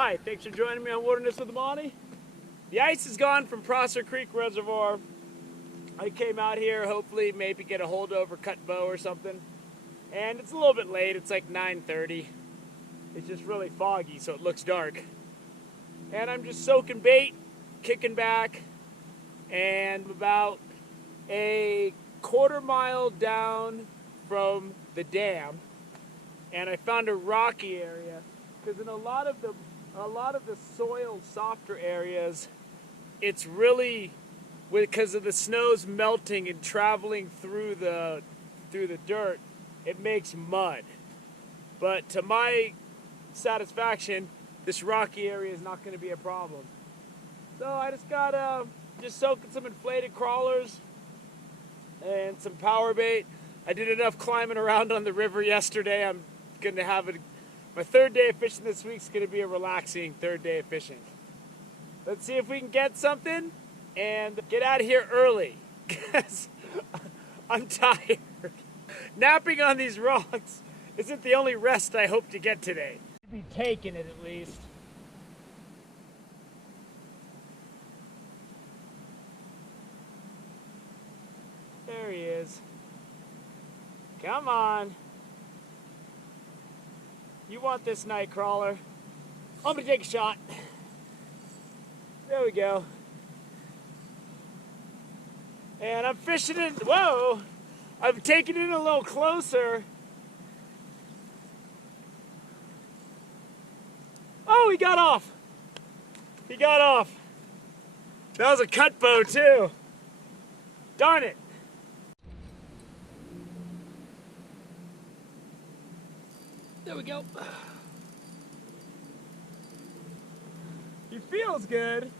Hi, thanks for joining me on Wilderness with Monty. The ice is gone from Prosser Creek Reservoir. I came out here, hopefully maybe get a holdover cut bow or something. And it's a little bit late, it's like 9:30. It's just really foggy, so it looks dark. And I'm just soaking bait, kicking back, and about a quarter mile down from the dam, and I found a rocky area, because in a lot of the soil softer areas, it's really, because of the snows melting and traveling through the dirt, it makes mud. But to my satisfaction, this rocky area is not going to be a problem. So I just got soaking some inflated crawlers and some power bait. I did enough climbing around on the river yesterday. I'm going to have my third day of fishing this week is going to be a relaxing third day of fishing. Let's see if we can get something and get out of here early, because I'm tired. Napping on these rocks isn't the only rest I hope to get today. I'll be taking it at least. There he is. Come on. You want this night crawler. I'm gonna take a shot. There we go. And I'm fishing it. Whoa! I'm taking it a little closer. Oh, he got off. He got off. That was a cut bow too. Darn it. There we go. He feels good.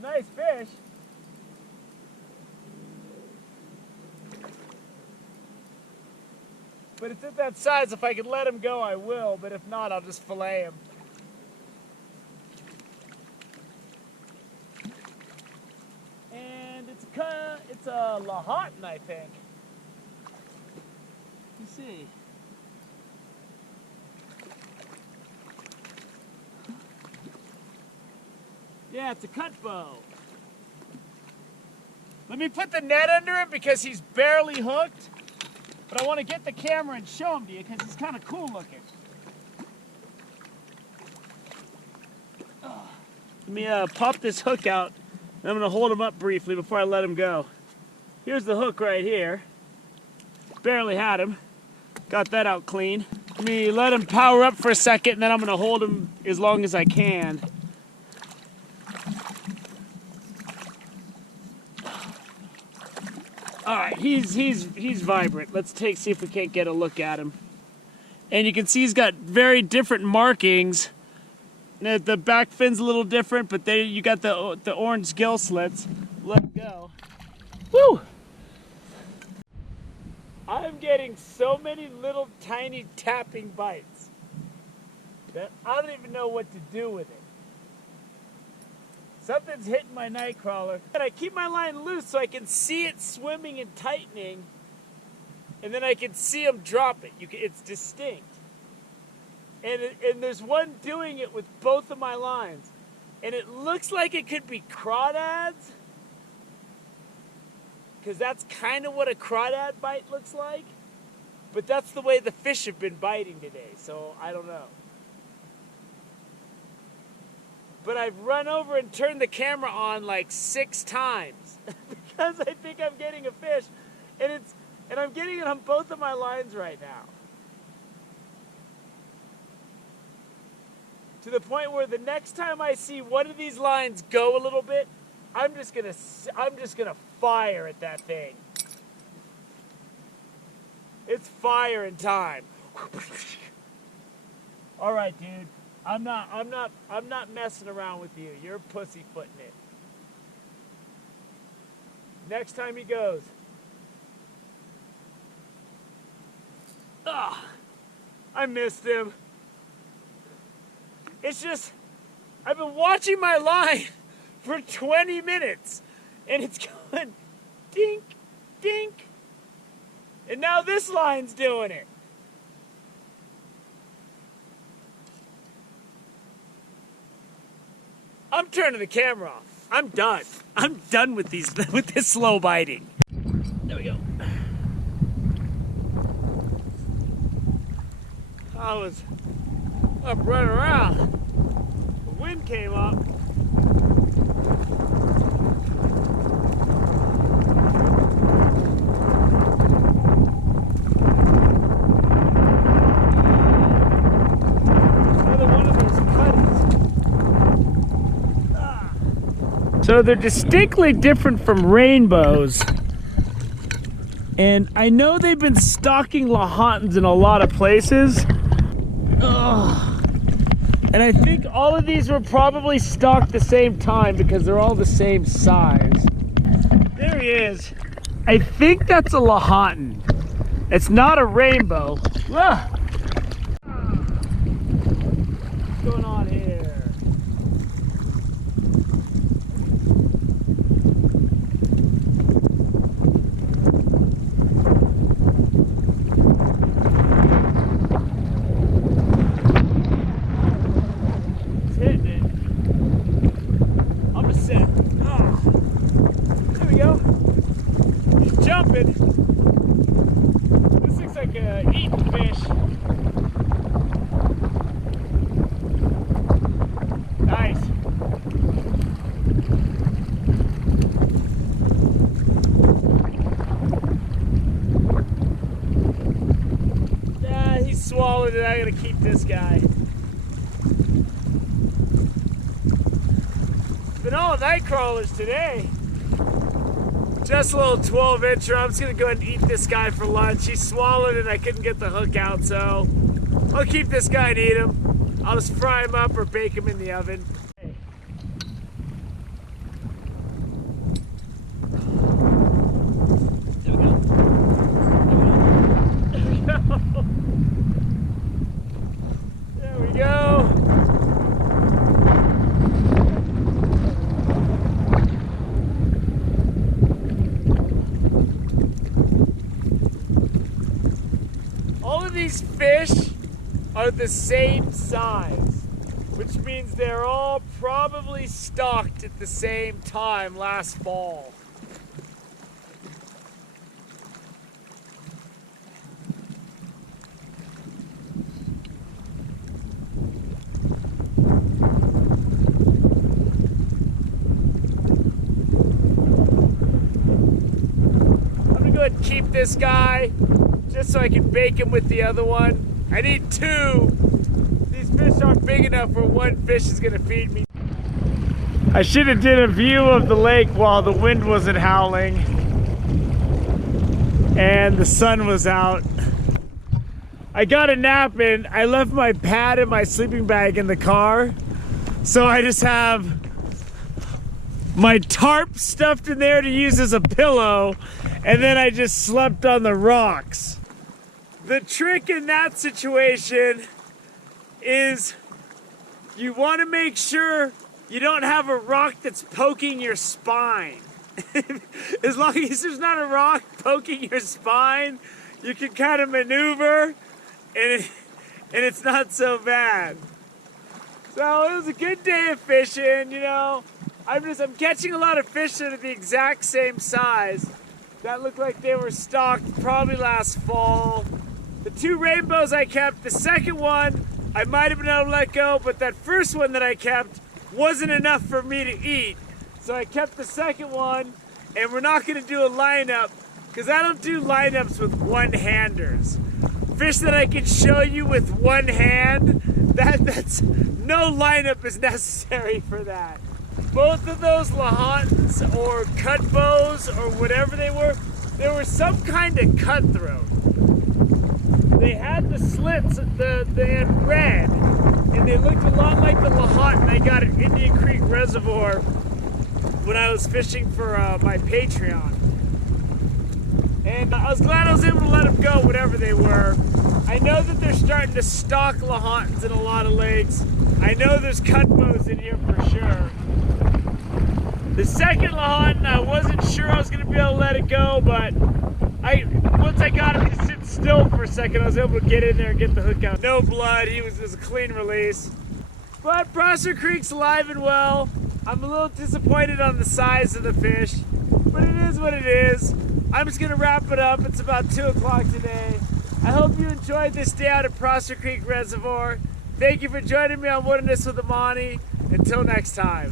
Nice fish. But it's at that size. If I can let him go, I will. But if not, I'll just fillet him. It's a Lahontan, I think. Let's see. Yeah, it's a cut bow. Let me put the net under him because he's barely hooked. But I want to get the camera and show him to you because he's kind of cool looking. Let me pop this hook out. I'm going to hold him up briefly before I let him go. Here's the hook right here. Barely had him. Got that out clean. Let me let him power up for a second, and then I'm going to hold him as long as I can. All right, he's vibrant. Let's see if we can't get a look at him. And you can see he's got very different markings. The back fin's a little different, but there you got the orange gill slits. Let it go. Woo! I'm getting so many little tiny tapping bites that I don't even know what to do with it. Something's hitting my night crawler. And I keep my line loose so I can see it swimming and tightening, and then I can see him drop it. It's distinct. And there's one doing it with both of my lines. And it looks like it could be crawdads, because that's kind of what a crawdad bite looks like. But that's the way the fish have been biting today, so I don't know. But I've run over and turned the camera on like 6 times because I think I'm getting a fish. And I'm getting it on both of my lines right now. To the point where the next time I see one of these lines go a little bit, I'm just gonna fire at that thing. It's firing time. All right, dude. I'm not messing around with you. You're pussyfooting it. Next time he goes. Ah, I missed him. It's just, I've been watching my line for 20 minutes. And it's going dink, dink. And now this line's doing it. I'm turning the camera off. I'm done. I'm done with this slow biting. There we go. I was up running around. The wind came up. Another one of those cutties. So they're distinctly different from rainbows. And I know they've been stalking Lahontan's in a lot of places. Ugh. And I think all of these were probably stalked the same time because they're all the same size. There he is. I think that's a Lahontan. It's not a rainbow. Ah. What's going on here? Jumping. This looks like a eating fish. Nice. Yeah, he swallowed it. I gotta keep this guy. Been all night crawlers today. Just a little 12-incher. I'm just gonna go ahead and eat this guy for lunch. He swallowed it, I couldn't get the hook out, so I'll keep this guy and eat him. I'll just fry him up or bake him in the oven. There we go. There we go. These fish are the same size, which means they're all probably stalked at the same time last fall. I'm gonna go ahead and keep this guy just so I can bake him with the other one. I need two. These fish aren't big enough where one fish is gonna feed me. I should have did a view of the lake while the wind wasn't howling and the sun was out. I got a nap in. I left my pad and my sleeping bag in the car. So I just have my tarp stuffed in there to use as a pillow, and then I just slept on the rocks. The trick in that situation is you want to make sure you don't have a rock that's poking your spine. As long as there's not a rock poking your spine, you can kind of maneuver and it's not so bad. So it was a good day of fishing, you know. I'm catching a lot of fish that are the exact same size. That looked like they were stocked probably last fall. The two rainbows I kept, the second one I might have been able to let go, but that first one that I kept wasn't enough for me to eat. So I kept the second one, and we're not gonna do a lineup because I don't do lineups with one-handers. Fish that I can show you with one hand, that's no lineup is necessary for that. Both of those Lahontan's or cut bows or whatever they were some kind of cutthroat. They had the slits, they had red, and they looked a lot like the Lahontan I got at Indian Creek Reservoir when I was fishing for my Patreon. And I was glad I was able to let them go, whatever they were. I know that they're starting to stock Lahontan's in a lot of lakes. I know there's cut bows in here for sure. The second Lahontan, I wasn't sure I was going to be able to let it go, but once I got him to sit still for a second, I was able to get in there and get the hook out. No blood, it was a clean release. But Prosser Creek's alive and well. I'm a little disappointed on the size of the fish, but it is what it is. I'm just going to wrap it up. It's about 2 o'clock today. I hope you enjoyed this day out at Prosser Creek Reservoir. Thank you for joining me on Wilderness with Amani. Until next time.